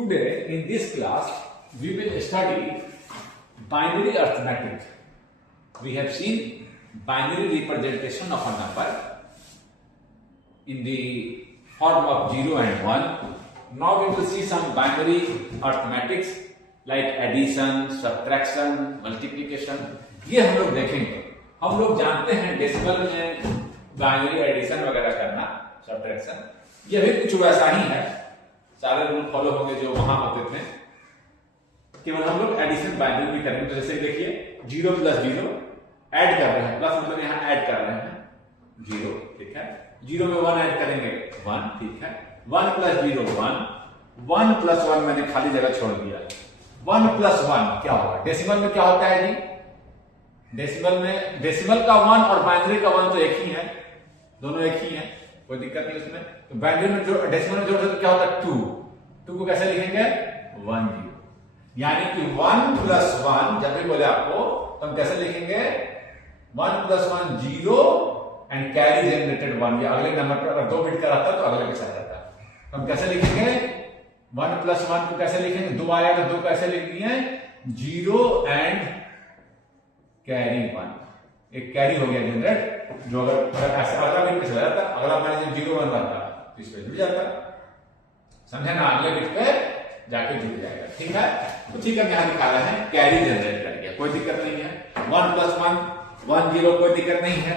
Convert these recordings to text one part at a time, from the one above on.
Today in this class we will study binary arithmetic. We have seen binary representation of a number in the form of 0 and 1. Now we will see some binary arithmetics like addition, subtraction, multiplication. ये हम लोग देखेंगे. हम लोग जानते हैं decimal में binary addition वगैरह करना, सब्ट्रैक्शन. ये भी कुछ वैसा ही है, सारे रूल फॉलो होंगे जो वहां होते थे, केवल हम लोग एडिशन बाइनरी में करेंगे. तो जैसे देखिए 0 प्लस 0 ऐड कर रहे हैं, प्लस मतलब यहाँ ऐड कर रहे हैं 0, ठीक है. 0 में 1 ऐड करेंगे 1, ठीक है. 1 प्लस 0 1, 1 प्लस 1 मैंने खाली जगह छोड़ दिया. 1 प्लस 1 क्या होगा? डेसिमल में क्या होता है जी? डेसिमल में डेसिमल का 1 और बाइनरी का 1 तो एक ही है, दोनों एक ही है, कोई दिक्कत नहीं उसमें. तो बाइनरी में जो डेसिमल में जोड़ते तो क्या होता है 2. 2 को कैसे लिखेंगे? 1 0. यानी कि 1 प्लस 1 जब भी बोले आपको तो हम कैसे लिखेंगे? 1 प्लस 1 0 एंड कैरी जनरेटेड 1. या अगले नंबर पर अगर 2 बिट का रहता तो अगले के साथ रहता. तो हम कैसे लिखेंगे? 1 प्लस 1 को कैसे लिखेंगे? 2 आया तो 2 कैसे लिख दिए? 0 एंड कैरी 1. एक कैरी हो गया जनरेट, जो अगर ऐसे अगला बिट पे चला जाता, अगला मान लीजिए 0 1 रहता तो इस पे जुड़ जाता. समझे ना? अगले बिट पे जाके जुड़ जाएगा, ठीक है. तो ठीक है, यहां दिखा रहे हैं कैरी जनरेट कर गया, कोई दिक्कत नहीं है. 1 प्लस 1 1 0, कोई दिक्कत नहीं है.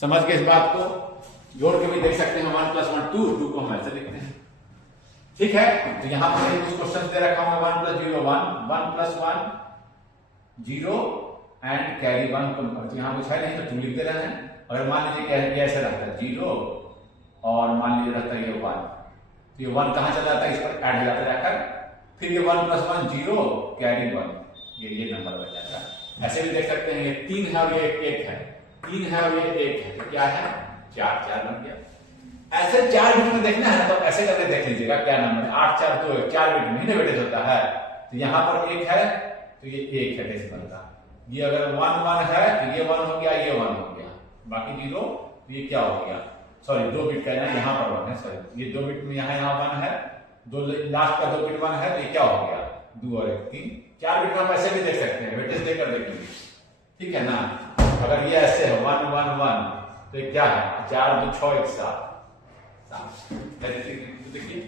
समझ के इस बात को जोड़ के भी देख सकते हैं. 1 प्लस 1 2, 2 को हम ऐसे लिखते हैं, ठीक है. तो यहां पर कुछ क्वेश्चन दे रखा हूं. 1 प्लस 0 1, 1 प्लस 1 0 एंड कैरी 1 को यहां कुछ है नहीं तो 2 लिख दे रहे हैं. अगर मान लीजिए ऐसे रहता है 0 और मान लीजिए रहता है ये 1, तो ये 1 कहां चला जाता है? इस पर ऐड हो जाता जाकर. फिर ये 1 प्लस 1 0 कैरी 1, ये नंबर बन जाता है. ऐसे भी देख सकते हैं ये 3 है और ये 1 है, 3 है और ये 1 है, तो क्या है? 4 4 बन गया. ऐसे 4 बिट में देखना है तो ऐसे करके देख लीजिएगा क्या नंबर है. 8 4 2 4 बिट में ही वेटेज होता है. तो यहां पर 1 है तो ये 1 है डेसिमल का. ये अगर 1 1 है तो ये 1 हो गया, ये 1 हो गया, बाकी 0. तो ये क्या हो गया? सॉरी 2 बिट का है, यहां पर 1 है. सॉरी ये 2 बिट में यहाँ 1 है, दो लास्ट का 2 बिट 1 है, तो ये क्या हो गया? 2 और 1 3. 4 बिट में हम ऐसे भी देख सकते हैं, वेटेज देकर देखेंगे, ठीक है ना. अगर ये ऐसे है 1 1 1 तो ये क्या है? 4 2 6 1 7. देखिए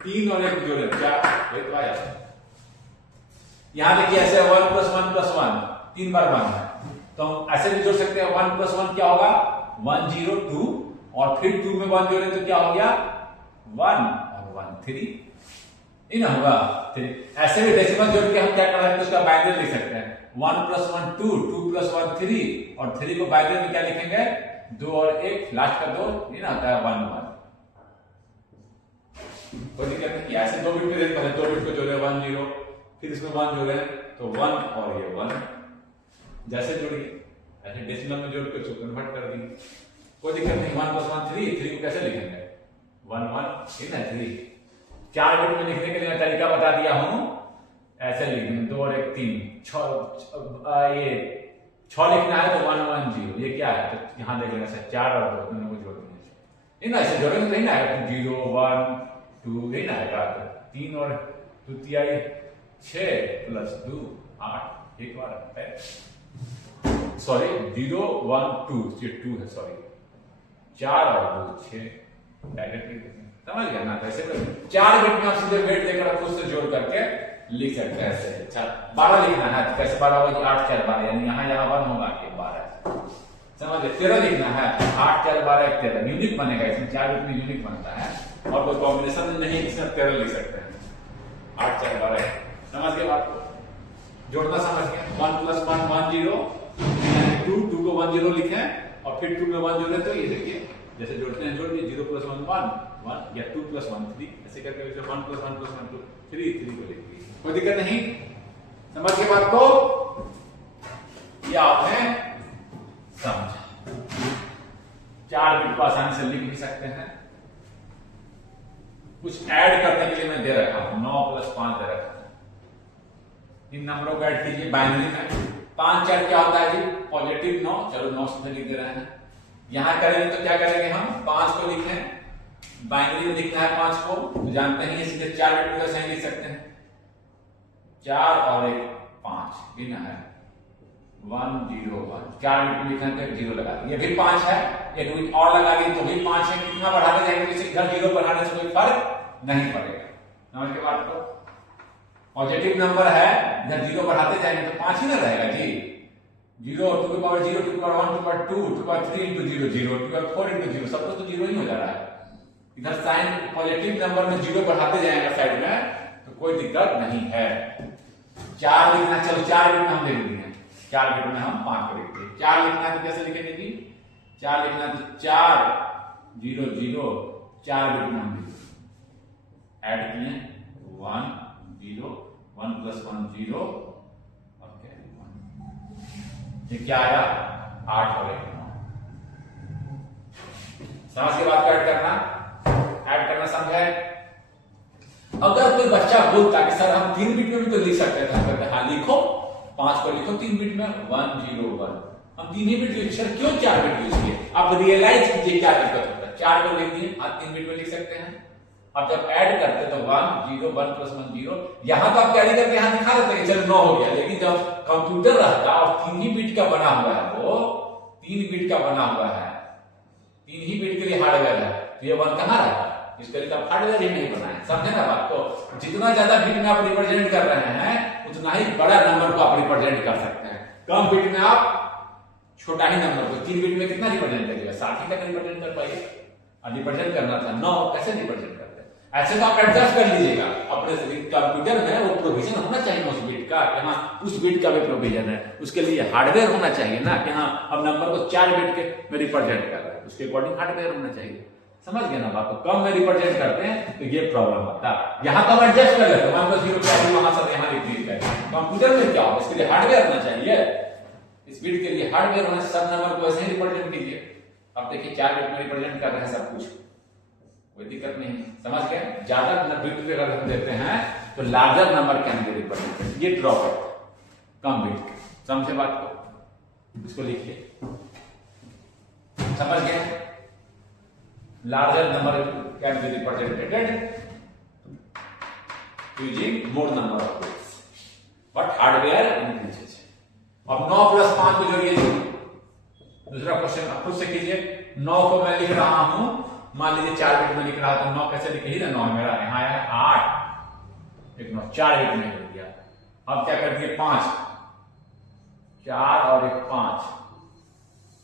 3 और 1 जोड़े 4, वही तो आया. यहां देखिए ऐसे 1 प्लस 1 प्लस 1 3 बार 1 है, तो हम ऐसे भी जोड़ सकते हैं. 1 प्लस 1 क्या होगा? 1 0 2 और फिर 2 में 1 जोड़े तो क्या हो गया? 1 और 1 3. इन होगा 3. ऐसे भी डेसिमल जोड़ के हम क्या कर रहे हैं तो उसका बाइनरी लिख सकते हैं. 1 प्लस 1 2, 2 प्लस 1 3 और 3 को बाइनरी में क्या लिखेंगे? 2 और 1, लास्ट का 2, ये ना होता है 1 1. कोई दिक्कत नहीं. ऐसे 2 बिट में देख पहले 2 बिट को जोड़े 1 0, फिर इसमें 1 जोड़े तो 1 और ये 1. जैसे जोड़िए ऐसे डेसिमल में जोड़ के उसको कन्वर्ट कर दिए, कोई दिक्कत नहीं. 1 प्लस 1 3, 3 को कैसे लिखेंगे? 1 1 ठीक है 3. 4 बिट में लिखने के लिए मैं तरीका बता दिया हूं. ऐसे लिखेंगे 2 और 1 3 6, ये 6 लिखना है तो 1 1 0. ये क्या है? तो यहां देख लेना सर 4 और 2 दोनों को जोड़ देंगे. ना ऐसे जोड़ेंगे नहीं ना आएगा 0 1 2 नहीं ना आएगा. 3 और 2 3 6 प्लस 2 8 एक बार है. सॉरी 0 1 2 ये 2 है, सॉरी 4 और 2 6 डायरेक्टली समझ गया ना. ऐसे 4 बिट में आप सीधे वेट देकर खुद से जोड़ करके लिख सकते हैं. ऐसे अच्छा 12 लिखना है तो कैसे 12 होगा? 8 4 12, यानी यहाँ 1 होगा ये 12. समझ गए. 13 लिखना है 8 4 12 1 13 यूनिक बनेगा. इसमें 4 बिट में यूनिक बनता है और कोई कॉम्बिनेशन नहीं, इसमें 13 लिख सकते हैं. 8 4 12 1. समझ गए बात को? जोड़ना समझ गए. 1 प्लस 1 1 0 2 2 को 1 0 लिखें और फिर 2 में 1 जोड़े तो ये देखिए जैसे जोड़ते हैं जोड़ दिए. 0 प्लस 1 1 1 या 2 प्लस 1 3, ऐसे करके 1 प्लस 1 प्लस 1 2 3 3 को लिख दिए. कोई दिक्कत नहीं. समझ के बात को? ये आपने समझा. 4 बिट को आसानी से लिख भी सकते हैं. कुछ ऐड करने के लिए मैं दे रखा हूं 9 प्लस 5 दे रखा हूं. इन नंबरों को ऐड कीजिए बाइनरी में. 5 4 क्या होता है जी? पॉजिटिव 9. चलो 9 से लिख दे रहे हैं. यहां करेंगे तो क्या करेंगे? हम 5 को लिखें बाइनरी में लिखना है 5 को, तो जानते हैं सीधे 4 बिट में सही लिख सकते हैं। 4 और 1 5 गिना है 1 0 1, 4 बिट में लिखना है तो 0 लगा, ये भी 5 है, एक बिट और लगा दी तो भी 5 है। कितना बढ़ाते जाएंगे इसे, इधर 0 बढ़ाने से कोई फर्क नहीं पड़ेगा। समझ के बात को, पॉजिटिव नंबर है, इधर 0 बढ़ाते जाएंगे तो 5 ही ना रहेगा जी। 0 2 की पावर 0 2 की पावर 1 2 की पावर 2 2 की पावर 3 into 0 0 2 की पावर 4 into 0, सब कुछ तो 0 ही हो जा रहा है। इधर साइन पॉजिटिव नंबर में 0 बढ़ाते जाएंगे साइड में तो कोई दिक्कत नहीं है। 4 लिखना, चलो 4 बिट में हम लिख दिए, 4 बिट में हम 5 को लिखते हैं। 4 लिखना है तो कैसे लिखेंगे जी, 4 लिखना है तो 4 0 0 4 बिट में हम लिखते ऐड किए 1 0 1 + 1 0 और कैरी 1, ये क्या आया 8 और 1 9। समझ के बाद ऐड करना समझे। अगर कोई बच्चा बोलता कि सर हम 3 बिट में भी तो लिख सकते हैं, हम कहते हैं हाँ लिखो, 5 को लिखो 3 बिट में 1 0 1, हम 3 ही बिट लिख, सर क्यों 4 बिट यूज किए, आप रियलाइज कीजिए क्या दिक्कत होता है। 4 को लिख दिए, आप 3 बिट में लिख सकते हैं। अब जब ऐड करते तो 1 0 1 + 1 0, यहां तो आप कैरी करके यहां दिखा देते हैं चलो 9 हो गया, लेकिन जब कंप्यूटर रहता और 3 ही बिट का बना हुआ है, वो 3 बिट का बना हुआ है, 3 ही बिट के लिए हार्डवेयर है, तो ये 1 कहां रहता है, इसके लिए आप हार्डवेयर ही नहीं बनाए। समझे ना बात को, जितना ज्यादा बिट में आप रिप्रेजेंट कर रहे हैं उतना ही बड़ा नंबर को आप रिप्रेजेंट कर सकते हैं। कम बिट में आप छोटा ही नंबर को, 3 बिट में कितना रिप्रेजेंट करिएगा, 7 ही तक रिप्रेजेंट कर पाइए, और रिप्रेजेंट करना था 9, कैसे रिप्रेजेंट करते हैं, ऐसे तो आप एडजस्ट कर लीजिएगा अपने कंप्यूटर में। वो प्रोविजन होना चाहिए उस बिट का, कि हाँ उस बिट का भी प्रोविजन है, उसके लिए हार्डवेयर होना चाहिए ना, कि हाँ हम नंबर को 4 बिट के में रिप्रेजेंट कर रहे हैं, उसके अकॉर्डिंग हार्डवेयर होना चाहिए। समझ गए ना बात को, कम में रिप्रेजेंट करते हैं तो ये प्रॉब्लम होता है। यहाँ तो हम एडजस्ट कर लेते हैं, 1 + 0 क्या वहां सब यहाँ लिख दीजिए। कंप्यूटर में क्या होगा, इसके लिए हार्डवेयर होना चाहिए, इस बिट के लिए हार्डवेयर होना, सब नंबर को ऐसे ही रिप्रेजेंट कीजिए। अब देखिए 4 बिट में रिप्रेजेंट कर रहे हैं सब कुछ, कोई दिक्कत नहीं। समझ गए, ज्यादा बिट पे अगर हम देते हैं तो larger number can be represented, ये ड्रॉबैक कम बिट के। समझे बात को, इसको लिखिए, समझ गए। Larger number can be represented using more number of bits, but hardware increases. अब 9 + 5 को जोड़िए, दूसरा क्वेश्चन आप खुद से कीजिए। 9 को मैं लिख रहा हूं, मान लीजिए 4 बिट में लिख रहा था, 9 कैसे लिखे ही ना, 9 मेरा यहाँ आया 8 1 9, 4 बिट में लिख दिया। अब क्या कर दिए 5, 4 और 1 5,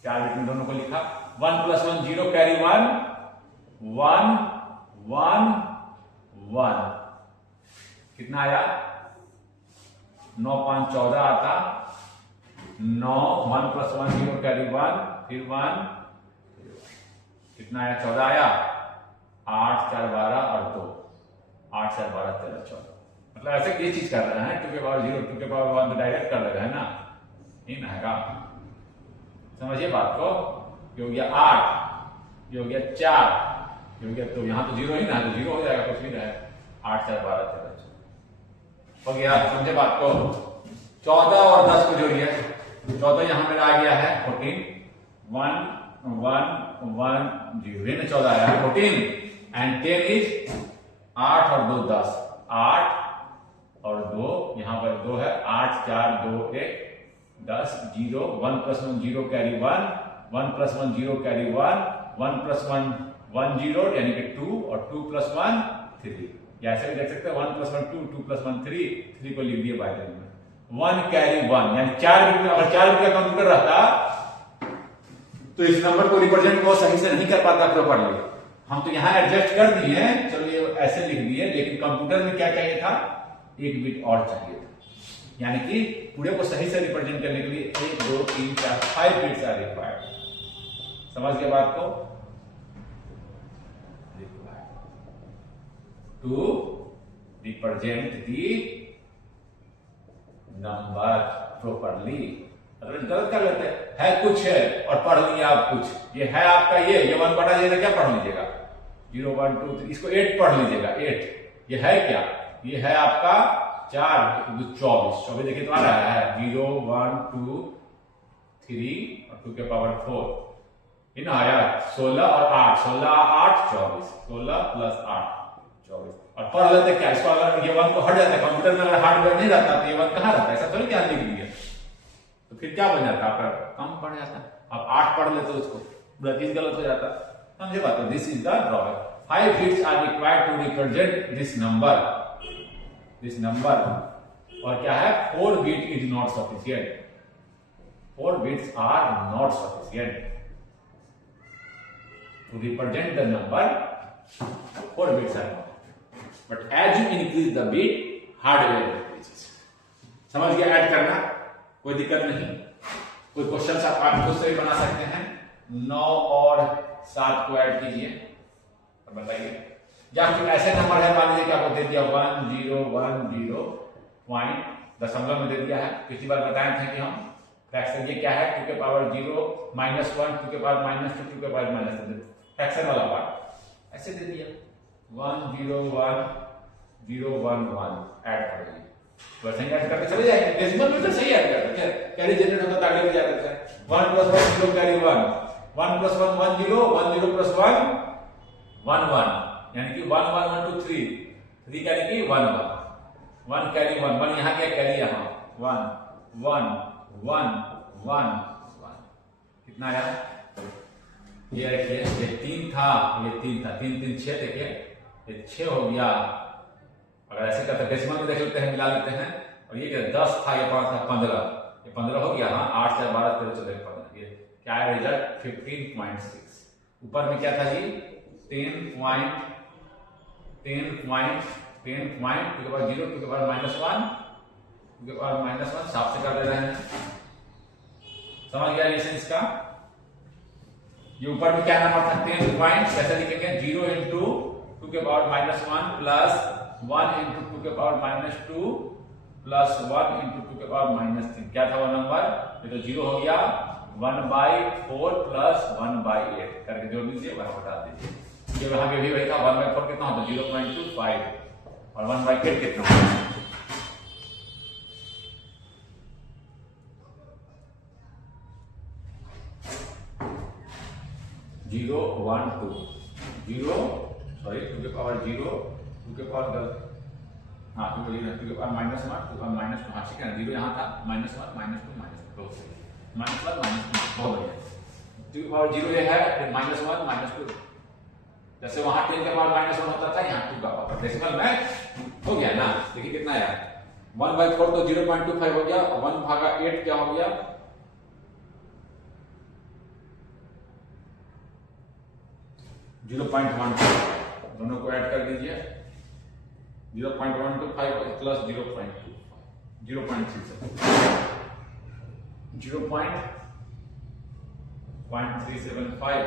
4 बिट में दोनों को लिखा। 1 + 1 0 कैरी 1 1 1 1, कितना आया 9 5 14 आता, 9 1 + 1 0 कैरी 1 फिर 1, कितना आया 14 आया, 8 4 12 और 2, 8 4 12 13 14। मतलब ऐसे ये चीज कर रहे हैं 2 के पावर 0 2 के पावर 1 तो डायरेक्ट कर रहे हैं ना, ये ना है। समझिए बात को, ये हो गया 8, ये हो गया 4, ये हो गया, तो यहाँ तो 0 ही ना है, तो 0 हो जाएगा, कुछ भी रहे 8 4 12 13 हो गया। समझे बात को। 14 और 10 को जोड़िए, 14 यहाँ मेरा आ गया है 14 1 1 1 0, ये 14 आया 14 एंड 10 इज 8 और 2 10, 8 और 2 यहाँ पर 2 है, 8 4 2 1 10 0 1 + 1 0 कैरी 1 1 + 1 0 कैरी 1 1 + 1 1 0 यानी कि 2 और 2 + 1 3, या ऐसे भी देख सकते हैं 1 + 1 2 2 + 1 3, 3 को लिख दिए बाइनरी में 1 कैरी 1, यानी 4 बिट में। अगर 4 बिट का कंप्यूटर रहता तो इस नंबर को रिप्रेजेंट को सही से नहीं कर पाता प्रॉपर्ली। हम तो यहाँ एडजस्ट कर दिए, चलो ये ऐसे लिख दिए, लेकिन कंप्यूटर में क्या चाहिए था, 1 बिट और चाहिए था, यानी कि पूरे को सही से रिप्रेजेंट करने के लिए 1 2 3 4 5 बिट्स आर रिक्वायर्ड। समझ गए बात को, to represent the number properly। अगर गलत कर लेते है कुछ है और पढ़ लिया आप कुछ, ये है आपका ये 1 बटा ये क्या पढ़ लीजिएगा 0 1 2 3, इसको 8 पढ़ लीजिएगा 8, ये है क्या, ये है आपका 4 24 देखिए तो आ रहा है 0 1 2 3 और 2 के पावर 4, इन आया 16 और 8, 16 8 24, 16 प्लस 8 24। और पढ़ लेते क्या, इसको अगर ये 1 को हट जाता है, कंप्यूटर में अगर हार्डवेयर नहीं रहता तो ये 1 कहाँ रहता है, ऐसा थोड़ी क्या लिख दिया, तो फिर क्या बन जाता आपका, कम पड़ जाता। अब 8 पढ़ लेते उसको, पूरा चीज गलत हो जाता। समझे बात, this is the drawback. 5 bits are required to represent this number, और क्या है, 4 bit is not sufficient, 4 bits are not sufficient to represent the number, 4 bits are not. But as you increase the bit, hardware increases. समझ गया add करना, कोई दिक्कत नहीं। कोई क्वेश्चन आप खुद से भी बना सकते हैं। 9 और 7 को ऐड कीजिए और बताइए। या फिर ऐसे नंबर है, मान लीजिए कि आपको दे दिया 1010 पॉइंट दशमलव में दे दिया है। पिछली बार बताए थे कि हम फ्रैक्शन, ये क्या है, 2 के पावर 0 -1, 2 के पावर -2, 2 के पावर -2, फ्रैक्शन वाला पार्ट ऐसे दे दिया। 101 ऐड कर दिए, वैसे ही ऐड करके चले जाएंगे। डेसिमल में तो सही ऐड करते हैं, कैरी जनरेट होता है, आगे भी जाते हैं। 1 + 1 0 कैरी 1, 1 + 1 1 0, 1 0 + 1 1 1, यानी कि 1 1 1 2 3, 3 कैरी की 1 1, 1 कैरी 1 1, यहाँ क्या कैरी, यहाँ 1 1 1 1 1, कितना आया, ये रखिए, ये 3 था, ये 3 था, 3 3 6 देखिए, ये 6 हो गया। अगर ऐसे करते डेसिमल में देख लेते हैं, मिला लेते हैं, और ये क्या 10 था, ये 5 था, 15, ये 15 हो गया। हाँ, 8 से 12 13 14 15, ये क्या है रिजल्ट, 15.6। ऊपर में क्या था जी, 10 पॉइंट 2 के बाद 0, 2 के बाद -1, 2 के बाद -1, साफ से कर दे रहे हैं। समझ गया ये सेंस का। ये ऊपर में क्या नंबर था, 10 पॉइंट, कैसे लिखेंगे, 0 × 2 के पावर -1 प्लस 1 × 2 के पावर -2 प्लस 1 × 2 के पावर -3, क्या था वो नंबर, ये तो 0 हो गया। 1/4 प्लस 1/8 करके जोड़ दीजिए, वहां बता दीजिए। ये वहां पे भी वही था, 1/4 कितना होता है, 0.25, और 1/8 कितना होता है, 0 1 2 0, सॉरी 2 के पावर 0, 2 के पावर, हाँ 2 के पावर -1, 2 के पावर -2, हाँ ठीक है, 0 यहाँ था, -1 -2 -2, -1 -2, बहुत बढ़िया। 2 के पावर 0 ये है, फिर -1 -2, जैसे वहां 10 के पावर -1 होता था, यहाँ 2 का पावर, डेसिमल में हो गया ना। देखिए कितना आया, 1/4 तो 0.25 हो गया, 1/8 क्या हो गया, 0.12, दोनों को ऐड कर दीजिए, 0.125 प्लस 0.25, 0.375, 0.375,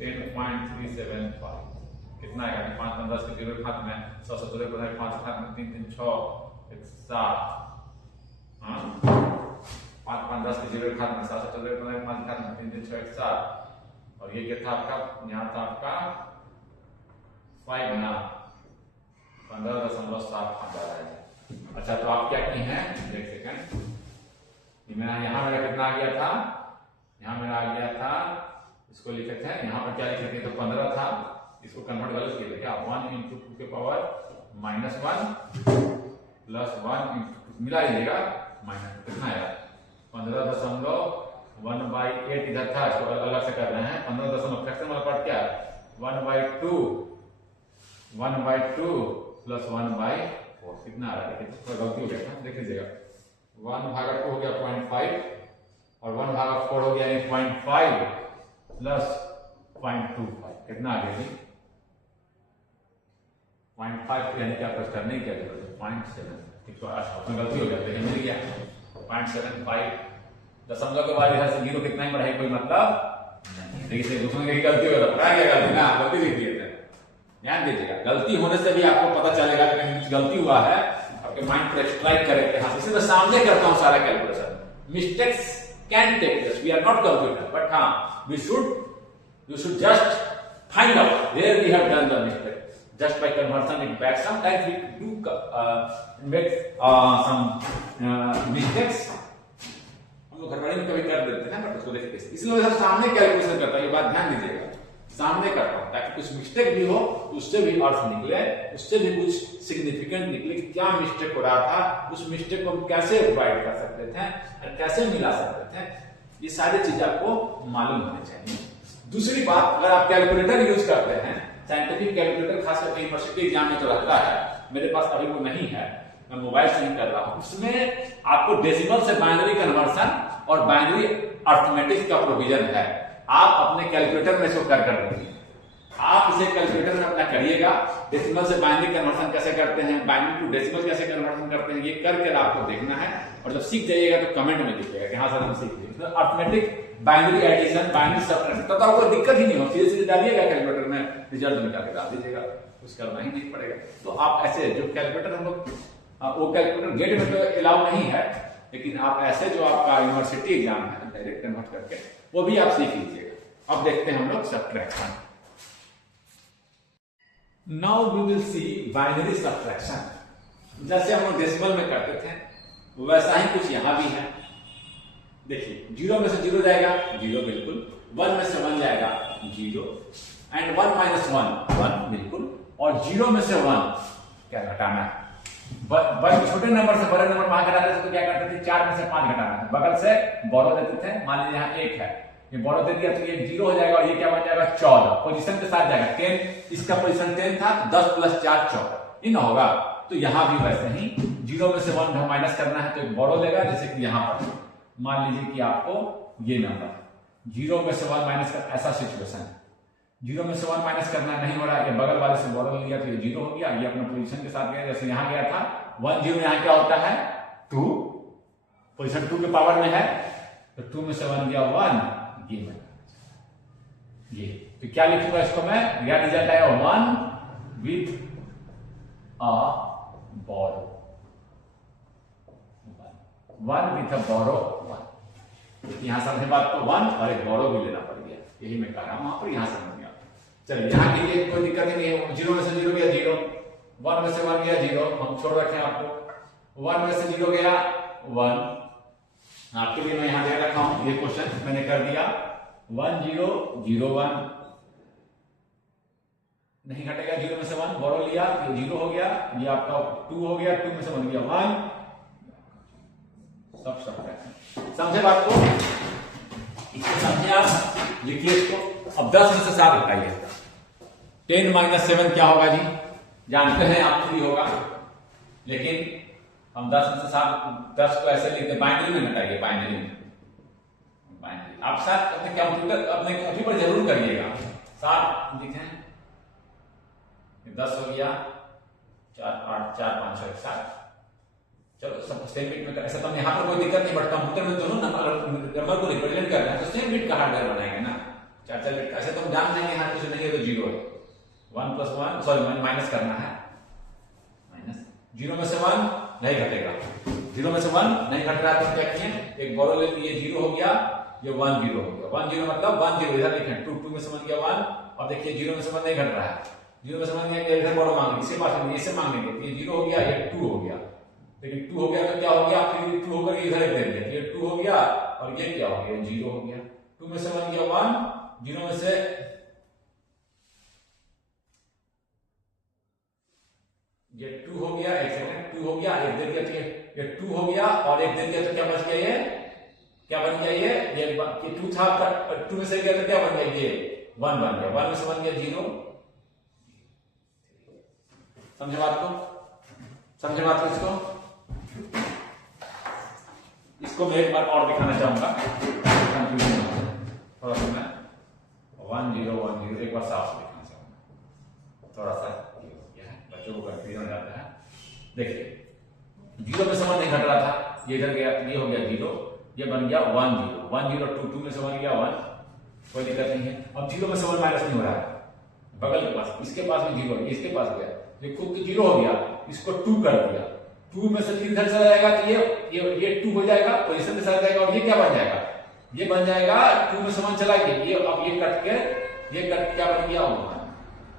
10.375, कितना आएगा, 5 5 10 के 0 खाते में 100 100 2 5 5 खाते में 3 3 6 1 7, हाँ 5 5 10 के 0 खाते में 7 7 2 5 खाते में 3 3 6 1 7, और ये क्या था आपका, यहाँ था आपका 5 ना 15.7 है। अच्छा, तो आप क्या की हैं, एक सेकंड, ये मेरा यहाँ मेरा कितना आ गया था, यहाँ मेरा आ गया था, इसको लिखे थे, यहाँ पर क्या लिखे थे, तो 15 था, इसको कन्वर्ट गलत किए थे क्या, 1 × 2 के पावर -1 प्लस 1 × मिला लीजिएगा, माइनस कितना आया, 15.1/8 इधर था, इसको अलग से कर रहे हैं। 15 फ्रैक्शन वाला पार्ट क्या है, 1/2 प्लस 1/4, कितना आ रहा है, देखिए थोड़ा गलती हो गया था, देख लीजिएगा, 1/2 हो गया 0.5 और 1/4 हो गया 0.5 प्लस 0.25, कितना आ गया जी, 0.5, यानी कि आपको स्टार नहीं किया जरूरत है, 0.7, ठीक, तो उसमें गलती हो गया, देखिए मिल गया 0.75, दशमलव के बाद इधर से 0 कितना ही बढ़ाई, कोई मतलब नहीं। देखिए दूसरों की गलती हो रहा है, गलती ना, गलती लिख दिए थे, ध्यान दीजिएगा, गलती होने से भी आपको पता चलेगा कि कहीं गलती हुआ है, आपके माइंड पर स्ट्राइक करेंगे, हाँ इसी में सामने करता हूँ सारा calculation, mistakes can take place, we are not computer, but हाँ we should just find out where we have done the mistake, just by conversion it back. Sometimes we do make some mistakes हम लोग घरवाड़ी में कभी कर देते हैं, but उसको देखते हैं, इसलिए मैं सामने कैलकुलेशन करता हूँ, ये बात ध्यान दीजिएगा, सामने करता हूँ ताकि कुछ मिस्टेक भी हो उससे भी अर्थ निकले, उससे भी कुछ सिग्निफिकेंट निकले कि क्या मिस्टेक हो रहा था, उस मिस्टेक को हम कैसे अवॉइड कर सकते थे और कैसे मिला सकते थे, ये सारी चीजें आपको मालूम होनी चाहिए। दूसरी बात, अगर आप कैलकुलेटर यूज करते हैं, साइंटिफिक कैलकुलेटर खासकर यूनिवर्सिटी एग्जाम में तो रहता है, मेरे पास अभी वो नहीं है, मैं मोबाइल से ही कर रहा हूं, उसमें आपको डेसिमल से बाइनरी कन्वर्सन और बाइनरी अर्थमेटिक का प्रोविजन है। आप अपने कैलकुलेटर में इसको कर देखिए, आप इसे कैलकुलेटर में अपना करिएगा, डेसिमल से बाइनरी कन्वर्सन कैसे करते हैं, बाइनरी टू डेसिमल कैसे कन्वर्सन करते हैं, ये करके आपको देखना है, और जब सीख जाइएगा तो कमेंट में लिखिएगा कि हाँ सर हम सीख गए। तो arithmetic, binary addition, binary subtraction, तो आपको दिक्कत ही नहीं हो, सीधे सीधे डालिएगा कैलकुलेटर में, रिजल्ट निकाल के डाल दीजिएगा, कुछ करना ही नहीं पड़ेगा। तो आप ऐसे जो कैलकुलेटर हम लोग, वो कैलकुलेटर गेट में तो अलाउ नहीं है, लेकिन आप ऐसे जो आपका यूनिवर्सिटी एग्जाम है डायरेक्ट कन्वर्ट करके वो भी आप सीख लीजिएगा। अब देखते हैं हम लोग subtraction. Now we will see binary subtraction. जैसे हम लोग डेसिमल में करते थे वैसा ही कुछ यहां भी है। देखिए, 0 में से 0 जाएगा 0 बिल्कुल, 1 में से 1 जाएगा 0, एंड 1 माइनस 1 1 बिल्कुल, और 0 में से 1 क्या घटाना है, छोटे नंबर से बड़े नंबर वहां घटाते थे तो क्या करते थे, 4 में से 5 घटाना है, बगल से बोरो देते थे, मान लीजिए यहाँ 1 है, ये बोरो दे दिया तो ये 0 हो जाएगा, और ये क्या बन जाएगा 14, पोजीशन के साथ जाएगा 10, इसका पोजीशन 10 था, 10 प्लस 4 14, ये ना होगा। तो यहां भी वैसे ही 0 में से 1 माइनस करना है तो एक बोरो लेगा, जैसे कि यहां पर मान लीजिए कि आपको ये नंबर 0 में से 1 माइनस कर, ऐसा सिचुएशन है, 0 में से 1 माइनस करना नहीं हो रहा है, बगल वाले से बोरो लिया तो ये 0 हो गया, ये अपना पोजीशन के साथ गया, जैसे यहाँ गया था 1 0, यहाँ क्या होता है 2, पोजीशन 2 के पावर में है, तो 2 में से 1 गया 1, ये तो क्या लिखूंगा इसको मैं, यह रिजल्ट आया 1 with a borrow, 1 with a बोरो 1, यहां समझे बात को, 1 और एक बोरो भी लेना पड़ गया, यही मैं कह रहा हूं, वहां पर यहां समझ गया। चलिए यहां कीजिए, कोई दिक्कत नहीं है, 0 में से 0 गया 0, 1 में से 1 गया 0, हम छोड़ रखे हैं आपको, 1 में से 0 गया 1, आपके लिए मैं यहां दे रखा हूं, ये क्वेश्चन मैंने कर दिया, 1 0 0 1 नहीं घटेगा, 0 में से 1 बोरो लिया तो 0 हो गया, ये आपका 2 हो गया, 2 में से 1 गया 1, सब समझे बात को, इसको समझे आप, लिखिए इसको। अब 10 में से 7 घटाइए, 10 माइनस 7 क्या होगा जी, जानते हैं आप, 3 होगा, लेकिन हम 10 में से 10 को ऐसे लिखते हैं, बाइनरी में घटाइए, बाइनरी आप साथ अपने कंप्यूटर अपने कॉपी पर जरूर करिएगा, 7 लिखें, 10 हो गया, 4 8 4 5 6 7, चलो सब सेम बिट में कर, ऐसा तो यहाँ पर कोई दिक्कत नहीं, बट कंप्यूटर में दोनों नंबर को रिप्रेजेंट करना है तो सेम बिट का हार्डवेयर बनाएंगे ना, 4 बिट, ऐसे तो हम जान लेंगे यहाँ कुछ नहीं है तो 0 है, 1 प्लस 1 सॉरी माइनस करना है, माइनस 0 में से 1 नहीं घटेगा, 0 में से 1 नहीं घट रहा तो क्या किए, एक बोरो ले लिए, 0 हो गया, ये 1 0 हो गया, 1 0 मतलब 1 0, इधर लिखें 2 में से 1 गया 1, और देखिए 0 में से 1 नहीं घट रहा है, 0 में से 1 गया, इधर बोरो मांग, इसके पास इससे मांगेंगे, ये 0 हो गया, ये 2 हो गया, लेकिन 2 हो गया तो क्या हो गया, फिर 2 होकर इधर एक दे दिया, ये 2 हो गया, और ये क्या हो गया 0 हो गया, 2 में से 1 गया 1, 0 में से ये 2 हो गया, एक सेकंड 2 हो गया, एक दे दिया, ये 2 हो गया, और एक दे दिया तो क्या बच गया, ये क्या बन गया, ये 2 था, 2 में से गया तो क्या बन गया, ये 1 बन गया, 1 में से 1 गया 0, समझे बात को, समझे बात को, इसको मैं एक बार और दिखाना चाहूंगा, थोड़ा सा मैं 1 0 1 0 एक बार साफ दिखाना चाहूंगा, थोड़ा सा बच्चों को कंफ्यूजन हो जाता है। देखिए 0 में से 1 नहीं घट रहा था, ये इधर गया, ये हो गया 0, ये बन गया 1 0 1 0 2 में से 1 गया 1, कोई दिक्कत नहीं है। अब 0 में से 1 माइनस नहीं हो रहा है, बगल के पास, इसके पास भी 0 है, इसके पास गया, ये खुद 0 हो गया, इसको 2 कर दिया, 2 में से 3 इधर चला जाएगा तो ये 2 हो जाएगा, पोजीशन के साथ जाएगा, और ये क्या बन जाएगा, ये बन जाएगा 2 में से 1 चला गया, ये अब ये कट क्या बन गया 1,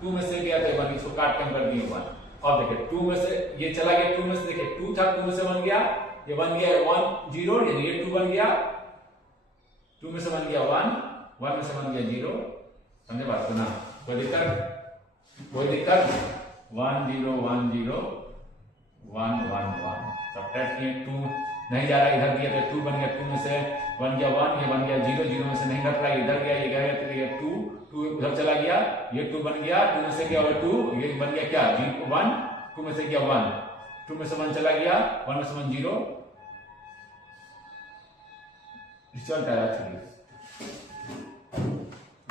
2 में से गया तो 1, इसको काट के कर दिए 1, और देखिए 2 में से ये चला गया, 2 में से देखिए 2 था, 2 में से 1 गया, ये बन गया 1 0, यानी ये 2 बन गया, 2 में से बन गया 1, 1 में से बन गया 0। समझे बात को ना? कोई दिक्कत 1 0 1 0 1 1 1 सब्ट्रैक्ट किए, 2 नहीं जा रहा इधर दिया तो 2 बन गया, 2 में से बन गया 1, ये बन गया 0, 0 में से नहीं घट रहा इधर गया, ये गया तो ये 2 2 उधर चला गया, ये 2 बन गया, 2 में से क्या हुआ 2, ये बन गया क्या 1, 2 में से क्या 1, 2 में से 1 चला गया, 1 में से 1 0, रिजल्ट आया 3।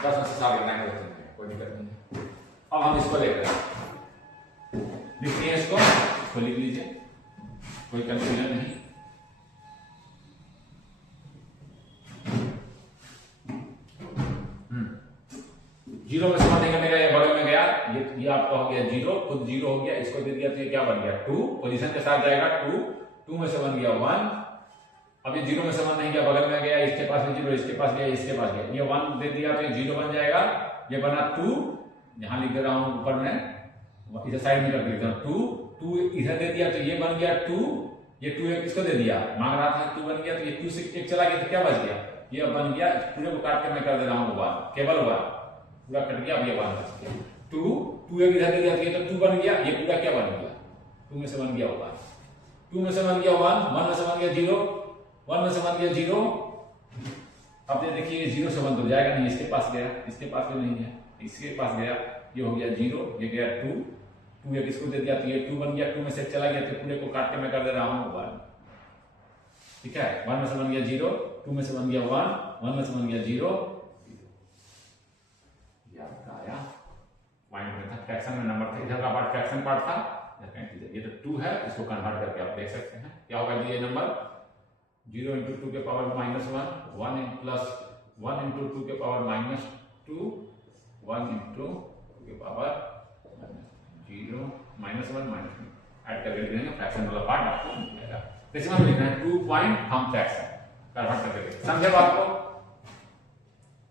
10 में से 7 गिनना है, कोई दिक्कत नहीं है। अब हम इसको देख रहे हैं, लिखिए इसको लिख लीजिए, कोई कंफ्यूजन नहीं। जीरो में से वन निकलने का, ये बगल में गया, ये आपका हो गया 0, खुद 0 हो गया, इसको दे दिया तो ये क्या बन गया 2, पोजीशन के साथ जाएगा 2, 2 में से बन गया 1। अब ये 0 में से 1 नहीं गया, बगल में गया, इसके पास भी 0, इसके पास गया, इसके पास गया, ये 1 दे दिया तो ये 0 बन जाएगा, ये बना 2, यहां लिख दे रहा हूं ऊपर में, इधर साइड में कर देता हूं 2 इधर दे दिया तो ये बन गया 2, ये 2 एक इसको दे दिया, मांग रहा था 2 बन गया, तो ये 2 से 1 चला गया तो क्या बच गया, ये बन गया, पूरे को काट के मैं कर दे रहा हूं 1, केवल 1 पूरा कट गया, अब ये 1 बच गया, 2 एक इधर दे दिया तो 2 बन गया, ये पूरा क्या बन गया 2 में से बन गया 1, 2 में से बन गया 1, 1 में से बन गया 0, 1 में से बन गया 0। अब ये देखिए 0 से 1 तो जाएगा नहीं, इसके पास गया, इसके पास भी नहीं है, इसके पास गया, ये हो गया 0, ये गया 2 एक इसको दे दिया तो ये 2 बन गया, 2 में से चला गया तो पूरे को काट के मैं कर दे रहा हूं 1। ठीक है, 1 में से बन गया 0, 2 में से बन गया 1, 1 में से बन गया 0। माइंड में था, फ्रैक्शन में नंबर था, इधर का पार्ट फ्रैक्शन पार्ट था, ये तो 2 है, इसको कन्वर्ट करके आप देख सकते हैं क्या होगा ये नंबर 0 × 2 के पावर -1, 1 प्लस 1 × 2 के पावर -2, 1 × 2 के पावर 0 -1 ऐड करके लिख देंगे, फ्रैक्शन वाला पार्ट आपको मिल जाएगा। इसमें लिखना है 2 पॉइंट हम फ्रैक्शन कन्वर्ट करके, समझे बात को?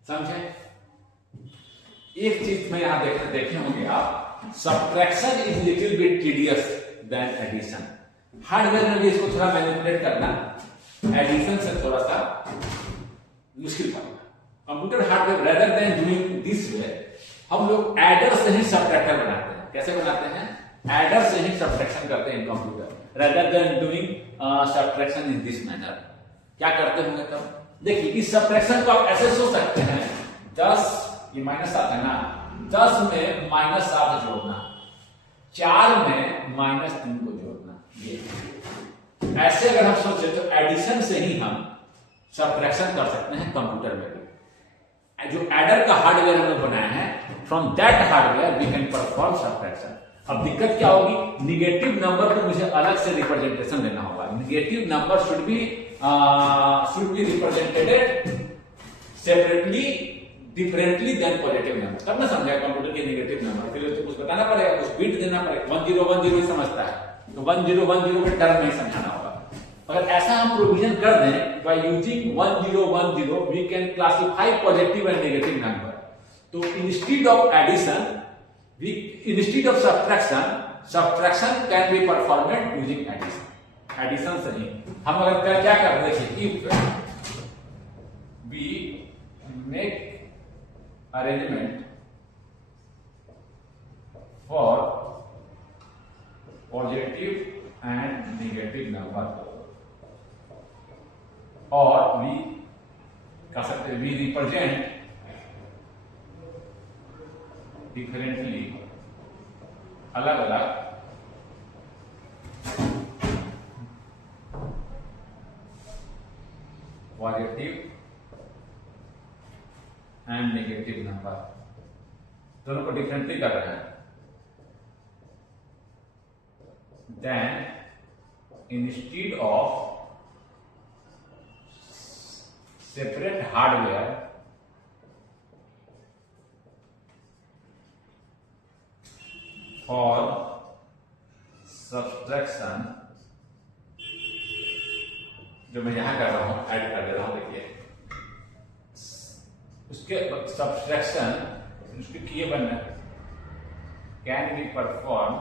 समझे? एक चीज में यहां देखे होंगे आप, subtraction is little bit tedious than addition. Hardware में भी इसको थोड़ा मैनिपुलेट करना एडिशन से थोड़ा सा मुश्किल पड़ेगा। Computer hardware rather than doing this way, हम लोग एडर से ही सब्ट्रैक्टर बनाते हैं। कैसे बनाते हैं? एडर से ही सब्ट्रैक्शन करते हैं computer, rather than doing subtraction in this manner. क्या करते होंगे तब? देखिए इस सब्ट्रैक्शन को आप ऐसे सोच सकते हैं, 10 ये -7 है ना, 10 में -7 जोड़ना, 4 में -3 को जोड़ना, ये ऐसे अगर हम सोचे तो एडिशन से ही हम सब्ट्रैक्शन कर सकते हैं कंप्यूटर में भी। जो एडर का हार्डवेयर हमने बनाया है, from that hardware we can perform subtraction. अब दिक्कत क्या होगी? निगेटिव नंबर को मुझे अलग से रिप्रेजेंटेशन देना होगा। Negative number should be represented separately differently than positive number. तब ना समझा कंप्यूटर के नेगेटिव नंबर, फिर उसको कुछ बताना पड़ेगा, कुछ बिट देना पड़ेगा। 1010 ही समझता है तो 1010 के टर्म नहीं समझाना होगा। अगर ऐसा हम प्रोविजन कर दें, by using 1010 we can classify positive and negative number. तो instead of addition, instead of subtraction can be performed using addition. Addition से ही हम अगर क्या कर रहे हैं, if we make arrangement for positive and negative number, और we कह सकते हैं we represent differently, अलग अलग पॉजिटिव एंड नेगेटिव नंबर, दोनों को डिफरेंटली कर रहे हैं। Then instead of separate hardware for subtraction, जो मैं यहां कर रहा हूं, ऐड कर दे रहा हूं, देखिए उसके सब्ट्रैक्शन उसके किए बनना can be perform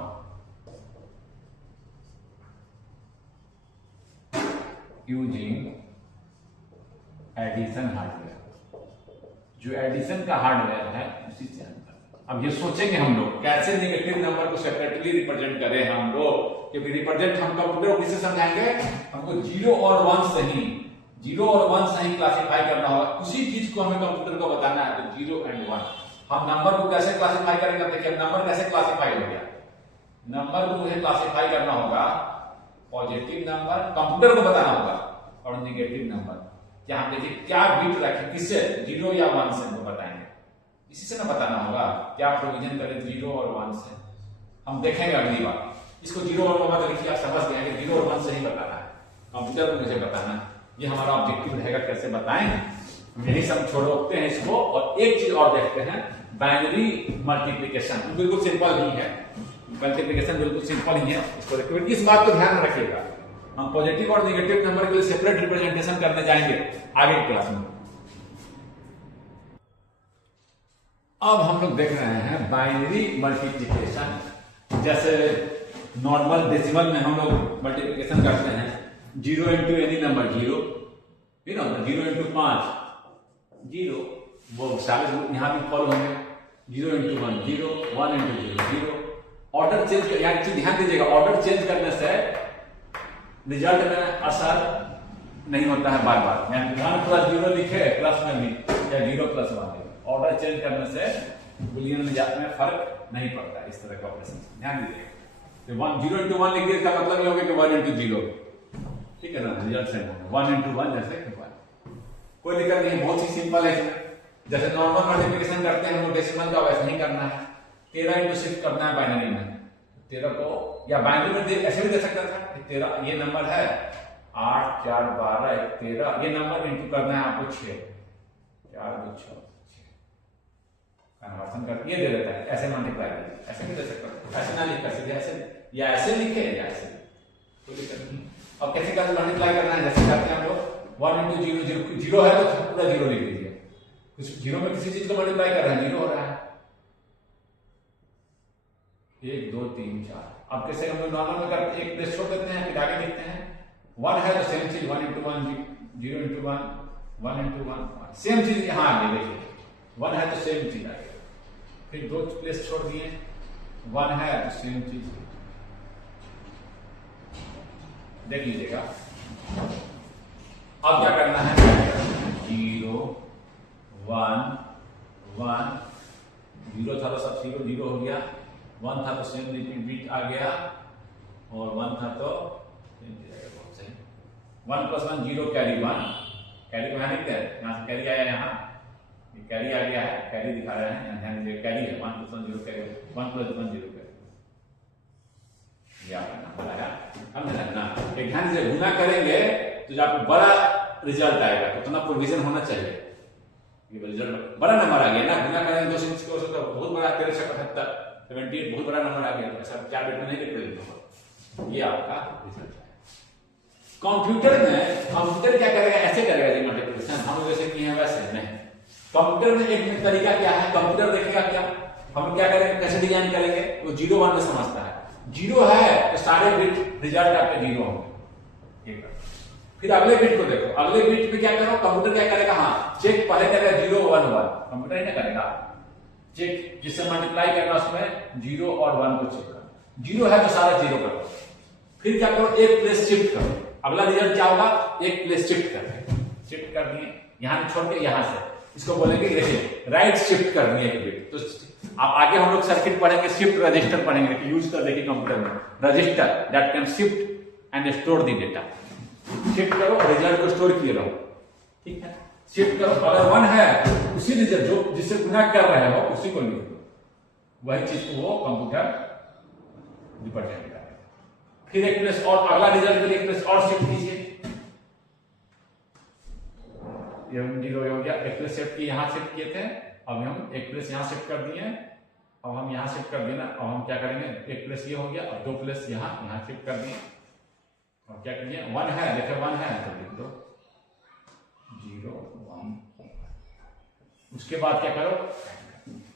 using addition hardware, जो एडिशन का हार्डवेयर है उसी से हम करते हैं। अब ये सोचेंगे हम लोग कैसे नेगेटिव नंबर को सेपरेटली रिप्रेजेंट करें हम लोग, क्योंकि रिप्रेजेंट हम कंप्यूटर को किससे समझाएंगे, हमको 0 और 1 से ही, 0 और 1 से ही क्लासिफाई करना होगा। उसी चीज को हमें कंप्यूटर को बताना है, तो 0 एंड 1 हम नंबर को कैसे क्लासिफाई करेंगे। देखिए नंबर कैसे क्लासिफाई हो गया, नंबर को मुझे क्लासिफाई करना होगा, पॉजिटिव नंबर कंप्यूटर को बताना होगा और नेगेटिव नंबर क्या हम देखिए क्या बिट रखें, किससे 0 या 1 से हमको बताएंगे, इसी से ना बताना होगा क्या प्रोविजन करें 0 और 1 से। हम देखेंगे अगली बार इसको 0 और 1 देखिए आप समझ गए कि 0 और 1 से ही बताना है, कंप्यूटर को मुझे बताना है, ये हमारा ऑब्जेक्टिव रहेगा। कैसे बताएंगे यही सब छोड़ते हैं इसको। और एक चीज और देखते हैं, बाइनरी मल्टीप्लिकेशन बिल्कुल सिंपल ही है, मल्टीप्लिकेशन बिल्कुल सिंपल ही है। इसको देखिए इस बात को ध्यान में रखिएगा, हम पॉजिटिव और नेगेटिव नंबर के लिए सेपरेट रिप्रेजेंटेशन करने जाएंगे आगे की क्लास में। अब हम लोग देख रहे हैं बाइनरी मल्टीप्लिकेशन, जैसे नॉर्मल डेसिमल में हम लोग मल्टीप्लिकेशन करते हैं 0 इंटू एनी नंबर 0, 0 इंटू 5 0, वो सारे यहां भी फॉलो होंगे, 0 इंटू 1 0, 1 इंटू 0 0। ऑर्डर चेंज कर, यार चीज ध्यान दीजिएगा, ऑर्डर चेंज करने से रिजल्ट में असर नहीं होता है बार बार, यानी 1 प्लस 0 लिखे प्लस में भी या 0 प्लस 1 लिखे, ऑर्डर चेंज करने से बुलियन में फर्क नहीं पड़ता है। इस तरह का ऑपरेशन ध्यान दीजिएगा, 0 इंटू 1 लिख दिए इसका मतलब ये हो गया कि 1 इंटू 0, ठीक है ना, रिजल्ट सेम होगा 1 इंटू 1 जैसे 1, कोई दिक्कत नहीं है, बहुत ही सिंपल है इसमें। जैसे नॉर्मल मल्टीप्लिकेशन करते हैं हम लोग डेसिमल का, वैसे नहीं करना है, 13 इंटू 6 करना है बाइनरी में, 13 को या बाइनरी में ऐसे भी दे सकता था, 13 ये नंबर है 8 4 12 13, ये नंबर इंटू करना है आपको 6 4 2 6 कन्वर्शन करके ये दे देता है, ऐसे मल्टीप्लाई कीजिए, ऐसे भी दे सकता है, ऐसे ना लिख कर सीधे ऐसे या ऐसे लिखे या ऐसे, कोई दिक्कत नहीं। अब कैसे कैसे मल्टीप्लाई करना है, जैसे करते हैं हम लोग 1 इंटू 0 0 है तो पूरा 0 लिख दीजिए, कुछ 0 में किसी चीज को मल्टीप्लाई कर रहे हैं 0 हो रहा है, 1 2 3 4। अब कैसे हम लोग नॉर्मल में करते हैं, एक प्लेस छोड़ देते हैं फिर आगे लिखते हैं, 1 है तो सेम चीज 1 इंटू 1 0 इंटू 1 1 इंटू 1 सेम चीज यहाँ आगे देखिए, 1 है तो सेम चीज आगे, फिर 2 प्लेस छोड़ दिए, 1 है तो सेम चीज देख लीजिएगा। अब क्या करना है, 0 1 1 0 था तो सब 0 0 हो गया, 1 था तो सेम बीट आ गया और 1 था तो बहुत सही, 1 प्लस 1 0 कैरी 1, कैरी को यहाँ लिखते हैं, यहाँ से कैरी आया, यहाँ कैरी आ गया है, कैरी दिखा रहे हैं, ध्यान दीजिए कैरी है 1 प्लस 1 0 कैरी, 1 प्लस 1 0 कैरी, ये आपका नंबर आया, समझे ना। एक ध्यान से गुना करेंगे तो जब आपको बड़ा रिजल्ट आएगा, उतना प्रोविजन होना चाहिए, ये रिजल्ट बड़ा नंबर आ गया ना, गुना करेंगे 2 से तो बहुत बड़ा 1378 78 बहुत बड़ा नंबर आ गया, तो ऐसा 4 बिट में नहीं रिप्रेजेंट, ये आपका रिजल्ट है। कंप्यूटर क्या करेगा, ऐसे करेगा जी मल्टीप्लिकेशन, हम जैसे किए हैं वैसे नहीं। कंप्यूटर में एक तरीका क्या है, कंप्यूटर देखेगा क्या, हम क्या करेंगे, कैसे डिजाइन करेंगे, वो 0 1 में समझता है, 0 है तो सारे बिट रिजल्ट आपके 0 होंगे। फिर अगले बिट को देखो, अगले बिट पे क्या करो, कंप्यूटर क्या करेगा, हाँ चेक पहले करेगा 0 1 1, कंप्यूटर ही ना करेगा चेक, जिससे मल्टीप्लाई करना उसमें 0 और 1 को चेक करो, 0 है तो सारा 0 करो, फिर क्या करो एक प्लेस शिफ्ट करो, अगला रिजल्ट क्या होगा, एक प्लेस शिफ्ट कर दिए, यहां छोड़ के यहां से, इसको बोलेंगे देखिए राइट शिफ्ट कर दिए एक बिट। तो आप आगे हम लोग सर्किट पढ़ेंगे, शिफ्ट रजिस्टर पढ़ेंगे कि यूज कर देखिए कंप्यूटर में, register that can shift and store the data, shift करो रिजल्ट को स्टोर किए रहो, ठीक है, शिफ्ट करो, अगर 1 है उसी रिजल्ट जो जिससे गुना कर रहे हो उसी को लिख दो, वही चीज को वो कंप्यूटर रिप्रेजेंट करेगा। फिर एक प्लेस और अगला रिजल्ट के लिए एक प्लेस और शिफ्ट कीजिए, ये 0 हो गया, एक प्लेस शिफ्ट किए, यहां शिफ्ट किए थे, अब हम एक प्लेस यहां शिफ्ट कर दिए, अब हम यहां शिफ्ट कर दिए ना, अब हम क्या करेंगे, एक प्लेस ये हो गया, अब 2 प्लेस यहां शिफ्ट कर दिए, और क्या करिए 1 है, देखिए 1 है तो लिख दो 0 1, उसके बाद क्या करो,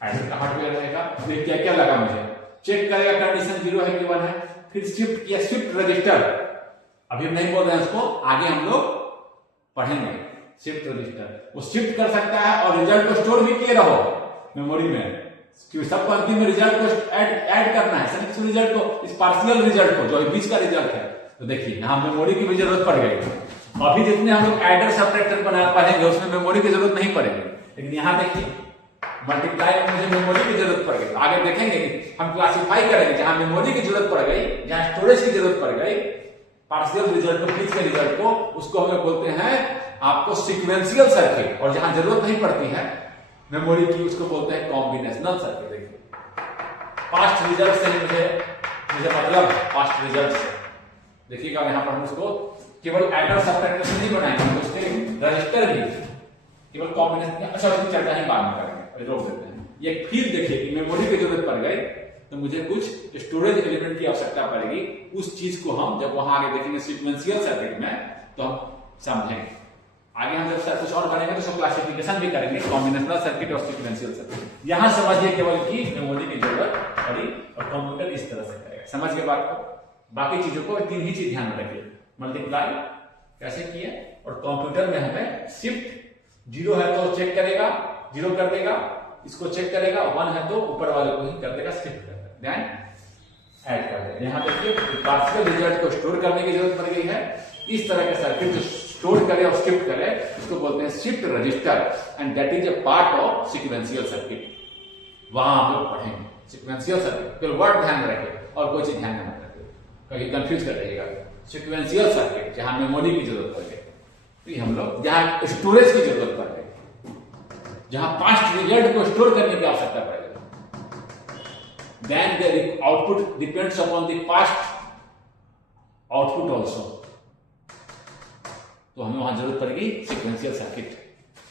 एडिशन का हार्डवेयर रहेगा, फिर क्या क्या लगा मुझे, चेक करेगा कंडीशन 0 है कि 1 है, फिर शिफ्ट किया, शिफ्ट रजिस्टर, अभी हम नहीं बोल रहे हैं उसको, आगे हम लोग पढ़ेंगे, शिफ्ट रजिस्टर, वो शिफ्ट कर सकता है और रिजल्ट को स्टोर भी किए रहो मेमोरी में, क्योंकि सबको अंतिम में रिजल्ट को ऐड करना है, सभी इस रिजल्ट को, इस पार्शियल रिजल्ट को जो बीच का रिजल्ट है। तो देखिए यहाँ मेमोरी की भी जरूरत पड़ गई। अभी जितने हम लोग एडर सबट्रैक्टर बना पढ़ेंगे उसमें मेमोरी की जरूरत नहीं पड़ेगी, लेकिन यहाँ देखिए मल्टीप्लाई में मुझे मेमोरी की जरूरत पड़ गई। आगे देखेंगे कि हम क्लासिफाई करेंगे, जहां मेमोरी की जरूरत पड़ गई, जहां स्टोरेज की जरूरत पड़ गई, पार्शियल रिजल्ट को, बीच के रिजल्ट को, उसको हम लोग बोलते हैं आपको सीक्वेंशियल सर्किट, और जहां जरूरत नहीं पड़ती है मेमोरी की उसको बोलते हैं कॉम्बिनेशनल सर्किट। देखिए पास्ट रिजल्ट से मुझे मतलब पास्ट रिजल्ट से देखिएगा, यहाँ पर हम उसको केवल एडर सबट्रैक्टर से नहीं बनाएंगे, उसके रजिस्टर भी केवल कॉम्बिनेशन, अच्छा उसकी चर्चा ही बाद में करेंगे, रोक देते हैं। ये फिर देखिए कि मेमोरी की जरूरत पड़ गई तो मुझे कुछ स्टोरेज एलिमेंट की आवश्यकता पड़ेगी, उस चीज को हम जब वहां आगे देखेंगे सीक्वेंशियल सर्किट में तो हम समझेंगे। आगे हम जब कुछ और करेंगे तो सब क्लासिफिकेशन भी करेंगे, कॉम्बिनेशनल सर्किट और सीक्वेंशियल सर्किट। यहां समझिए केवल कि मेमोरी की जरूरत पड़ी और कंप्यूटर इस तरह से करेगा। समझ के बात को, बाकी चीजों को तीन ही चीज ध्यान में रखिए, मल्टीप्लाई कैसे किया, और कंप्यूटर में हमें शिफ्ट, जीरो है तो चेक करेगा, जीरो कर देगा, इसको चेक करेगा, वन है तो ऊपर वाले को ही कर देगा, शिफ्ट कर देगा, ध्यान ऐड कर देगा। यहाँ देखिए पार्शियल रिजल्ट को स्टोर करने की जरूरत पड़ गई है। इस तरह के सर्किट जो स्टोर करे और शिफ्ट करे उसको बोलते हैं shift register, and that is a part of sequential circuit. वहां हम लोग पढ़ेंगे सीक्वेंशियल सर्किट, केवल वर्ड ध्यान में रखें और कोई चीज ध्यान में मत रखिए, कहीं कंफ्यूज कर रहिएगा। सीक्वेंशियल सर्किट जहां मेमोरी की जरूरत पड़ गई, हम लोग जहां स्टोरेज की जरूरत पड़ गई, जहां पास्ट रिजल्ट को स्टोर करने की आवश्यकता पड़ेगी, then the output depends upon the past output also, तो हमें वहां जरूरत पड़ेगी सीक्वेंशियल सर्किट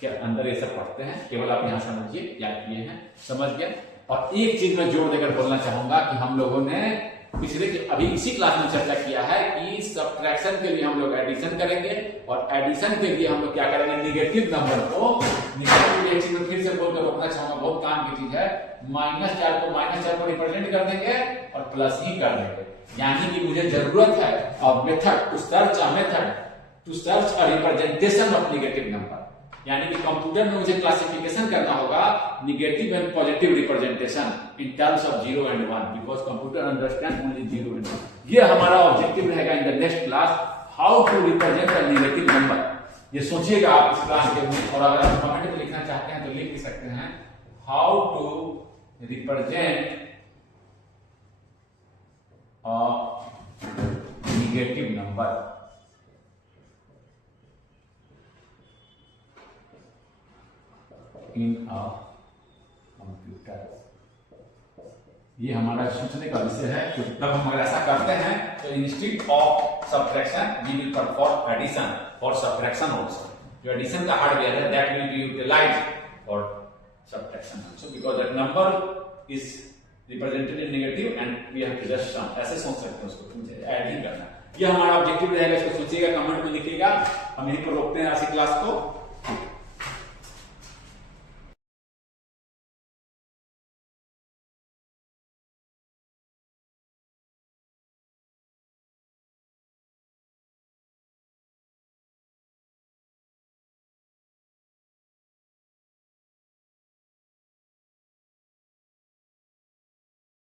के अंदर। ये सब पढ़ते हैं, केवल आप यहां समझिए क्या किए हैं, समझ गए। और एक चीज में जोर देकर बोलना चाहूंगा कि हम लोगों ने पिछले अभी इसी क्लास में चर्चा किया है कि सब्ट्रैक्शन के लिए हम लोग एडिशन करेंगे, और एडिशन के लिए हम लोग क्या करेंगे, निगेटिव नंबर को, निगेटिव एक चीज फिर से बोलकर रोकना चाहूंगा, बहुत काम की चीज है, -4 को -4 को रिप्रेजेंट कर देंगे और प्लस ही कर देंगे। यानी कि मुझे जरूरत है और method to search a representation of negative number, यानी कि कंप्यूटर में मुझे क्लासिफिकेशन करना होगा negative and positive representation in terms of 0 and 1, because computer understand only 0 and 1। ये हमारा ऑब्जेक्टिव रहेगा in the next class, how to represent a negative number. ये सोचिएगा आप इस क्लास के में, और अगर आप कमेंट में लिखना चाहते हैं तो लिख भी सकते हैं, how to represent a negative number. In a computer, ये हमारा सोचने का विषय है। तो जब हम अगर ऐसा करते हैं तो instead of subtraction we will perform addition और सब्ट्रैक्शन आल्सो। जो एडिशन का हार्डवेयर है that will be utilised for subtraction also, because that number is represented in negative and we have to just sum, ऐसे सोच सकते हैं उसको, मुझे ऐड ही करना। ये हमारा ऑब्जेक्टिव रहेगा, इसको सोचिएगा, कमेंट में लिखिएगा। हम यहीं पर रोकते हैं आज की क्लास को।